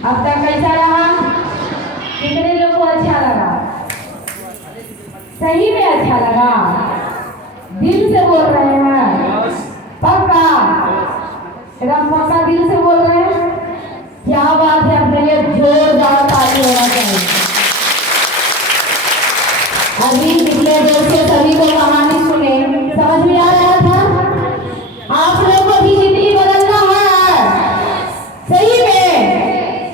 अब तक कैसा रहा? कितने लोगों को अच्छा लगा? सही में अच्छा लगा? दिल से बोल रहे हैं? पक्का? एकदम पक्का दिल से बोल रहे हैं? क्या बात है, अपने लिए जोरदार ताली होना चाहिए। अभी पिछले देर से सभी को कहानी सुने, समझ में आ रहा था? आप लोग को भी जिंदगी बदलना है सही में।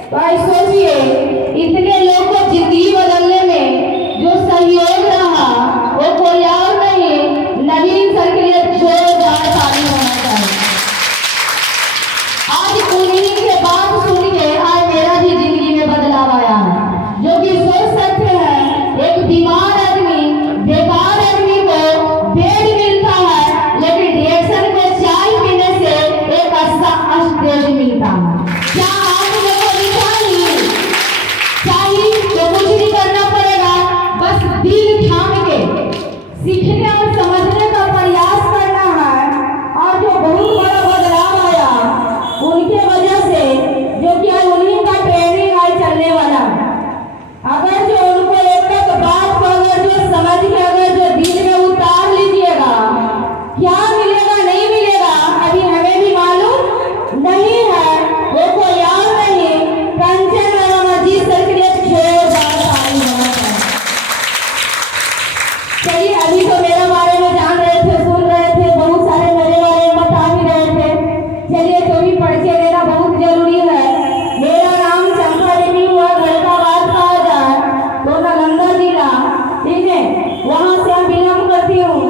तो सोचिए, इतने लोग को जिंदगी बदलने में जो सहयोग रहा वो कोई और नहीं, नवीन सर के लिए जोरदार ताली होना चाहिए। आज उन्हीं के बात सुन के आज मेरा भी जिंदगी में बदलाव आया है। जो कि सोच सकते हैं, एक बीमार आदमी, बेकार आदमी को बेड मिलता है, लेकिन रिएक्शन में चाय पीने से एक अच्छा स्टेज मिलता है। क्या आप लोगों को चाहिए? तो कुछ नहीं करना पड़ेगा, बस दिल थाम के सीखने और समझने का प्रयास करना है। और जो बहुत बड़ा बदलाव आया उनके वजह से, जो कि आज उन्हीं का ट्रेनिंग आज चलने वाला है। अगर जो उनको एक एक बात को अगर जो समझ के अगर जो दिल में उतार लीजिएगा, क्या मिलेगा नहीं मिलेगा अभी हमें भी मालूम नहीं है। वो कोई और नहीं, कंचन रामाजी सर के लिए जोरदार ताली होना चाहिए। चलिए, अभी तो मेरे बारे में जान रहे थे, सुन रहे थे, बहुत सारे मेरे बारे में बता भी रहे थे। चलिए, तो भी परिचय देना बहुत जरूरी है। मेरा नाम चंपा देवी हुआ, गड़काबाद कहा जाए तो नालंदा जिला, ठीक है, वहाँ से हम बिलोंग करती हूँ।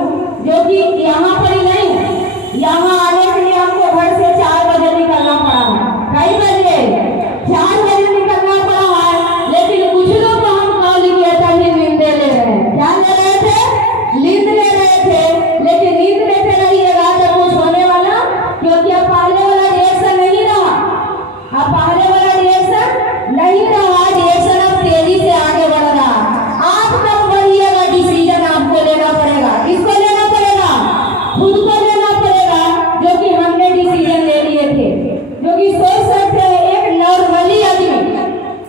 जो कि यहाँ पर ही नहीं, यहाँ आने के लिए हमको घर से 4 बजे निकलना पड़ा है। कई बजे? 4 बजे निकलना पड़ा है। लेकिन कुछ लोग को हम कॉल किए तभी नींद ले रहे हैं। क्या ले रहे थे? नींद ले रहे थे। लेकिन नींद लेते रहिएगा तो कुछ होने वाला, क्योंकि अब पहले वाला रिएक्शन नहीं रहा। अब पहले वाला रिएक्शन नहीं रहा, रिएक्शन अब तेजी से आगे बढ़ रहा। आप कब बढ़िएगा, डिसीजन आपको लेना पड़ेगा। किसको लेना पड़ेगा? खुद को लेना पड़ेगा। जो कि हमने डिसीजन ले लिए थे। जो कि सोच सकते हैं, एक नॉर्मली आदमी,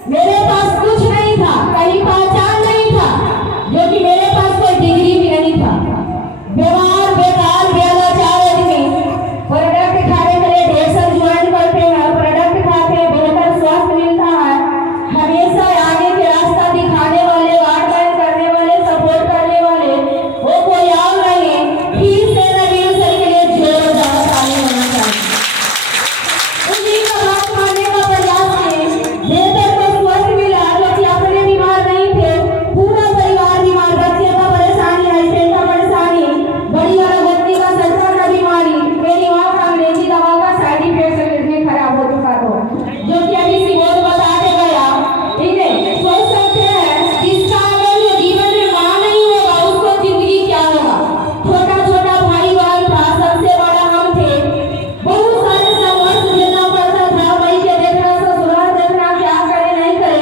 मेरे पास कुछ नहीं था, कहीं पहचान नहीं था, जो कि मेरे पास कोई डिग्री भी नहीं था, व्यवहार बेकार बेलाचार आदमी, प्रोडक्ट खाने के लिए डेसन ज्वाइन करते हैं, प्रोडक्ट खाते हैं, बेहतर स्वास्थ्य मिलता है, हमेशा आगे के रास्ता दिखाने वाले, गाइडलाइन करने वाले, सपोर्ट करने वाले, वो कोई और नहीं। फिर से नवीन सर के लिए जोरदार ताली होना चाहिए। उन्हीं का बात मानने का प्रयास किए, बेहतर को स्वस्थ मिला, जो कि अपने बीमार नहीं थे, पूरा परिवार बीमार, बच्चे का परेशानी, हस्बैंड का परेशानी, बड़ी वाला बच्ची का संसार का बीमारी, मेरी माँ का अंग्रेजी दवा का साइड इफेक्ट में खराब हो चुका था, जो कि अभी सिमोन बता के गया। ठीक है, सोच सकते हैं, जिसका अगर जो जीवन में माँ नहीं होगा उसको जिंदगी क्या होगा। छोटा छोटा भाई बहन था, सबसे बड़ा हम थे, बहुत सारे संघर्ष झेलना पड़ता था, वही के देखना, ससुराल देखना, क्या करे नहीं करे।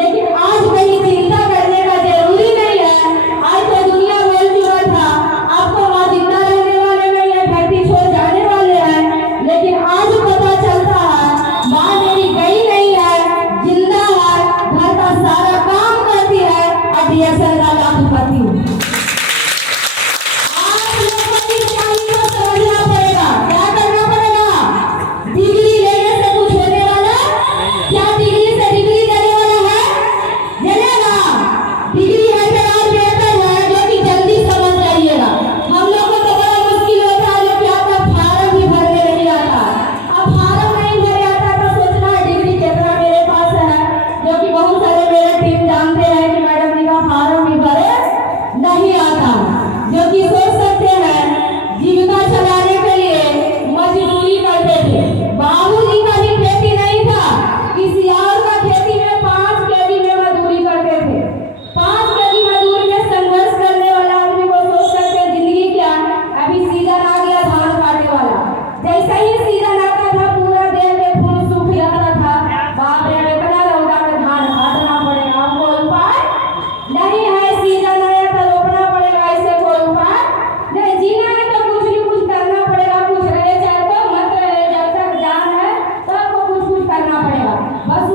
लेकिन आज वही चिंता करने का जरूरी नहीं है। आज तो दुनिया बोल चुका था, आपको माँ जिंदा रहने वाले नहीं है, धरती छोड़ जाने वाले हैं। लेकिन आज पता चलता है, माँ मेरी गई नहीं है, जिंदा है, घर का सारा काम करती है, और डीएसएल का लाखपति हूँ। आप लोगों को इस कहानी को समझना पड़ेगा। क्या करना पड़ेगा? डिग्री लेने से कुछ होने वाला? क्या डिग्री से डिग्री देने वाला है? चलेगा? डिग्री है जरा बेहतर है, जो कि जल्दी समझ जाइएगा। हम लोग को तो बड़ा मुश्किल होता है, जो कि आपका फार्म भी भरने नहीं आता। अब फार्म नहीं भरे आता तो सोचना है डिग्री कितना मेरे पास है, जो कि बहुत सारे मेरे टीम जानते हैं कि मैडम जी का फार्म भी भरे नहीं आता। जो कि सोच सकते हैं, जीविका चलाने के लिए मजदूरी करते थे। बाबूजी का भी खेती नहीं था, किसी और का खेती में 5 केजी में मजदूरी करते थे। 5 केजी मजदूरी में संघर्ष करने वाला आदमी को सोच सकते हैं जिंदगी क्या। अभी सीजन आ गया धान काटने वाला, जैसे ही सीजन आता था पूरा देह में खून सूख जाता था। बाप रे, इतना रौदा में धान काटना पड़ेगा, कोई उपाय नहीं है। सीजन आया तो रोपना पड़ेगा, ऐसे कोई उपाय नहीं। जीना है तो कुछ भी कुछ करना पड़ेगा, कुछ रहे चाहे तो मत रहे, जब तक जान है तो आपको कुछ कुछ करना पड़ेगा। बस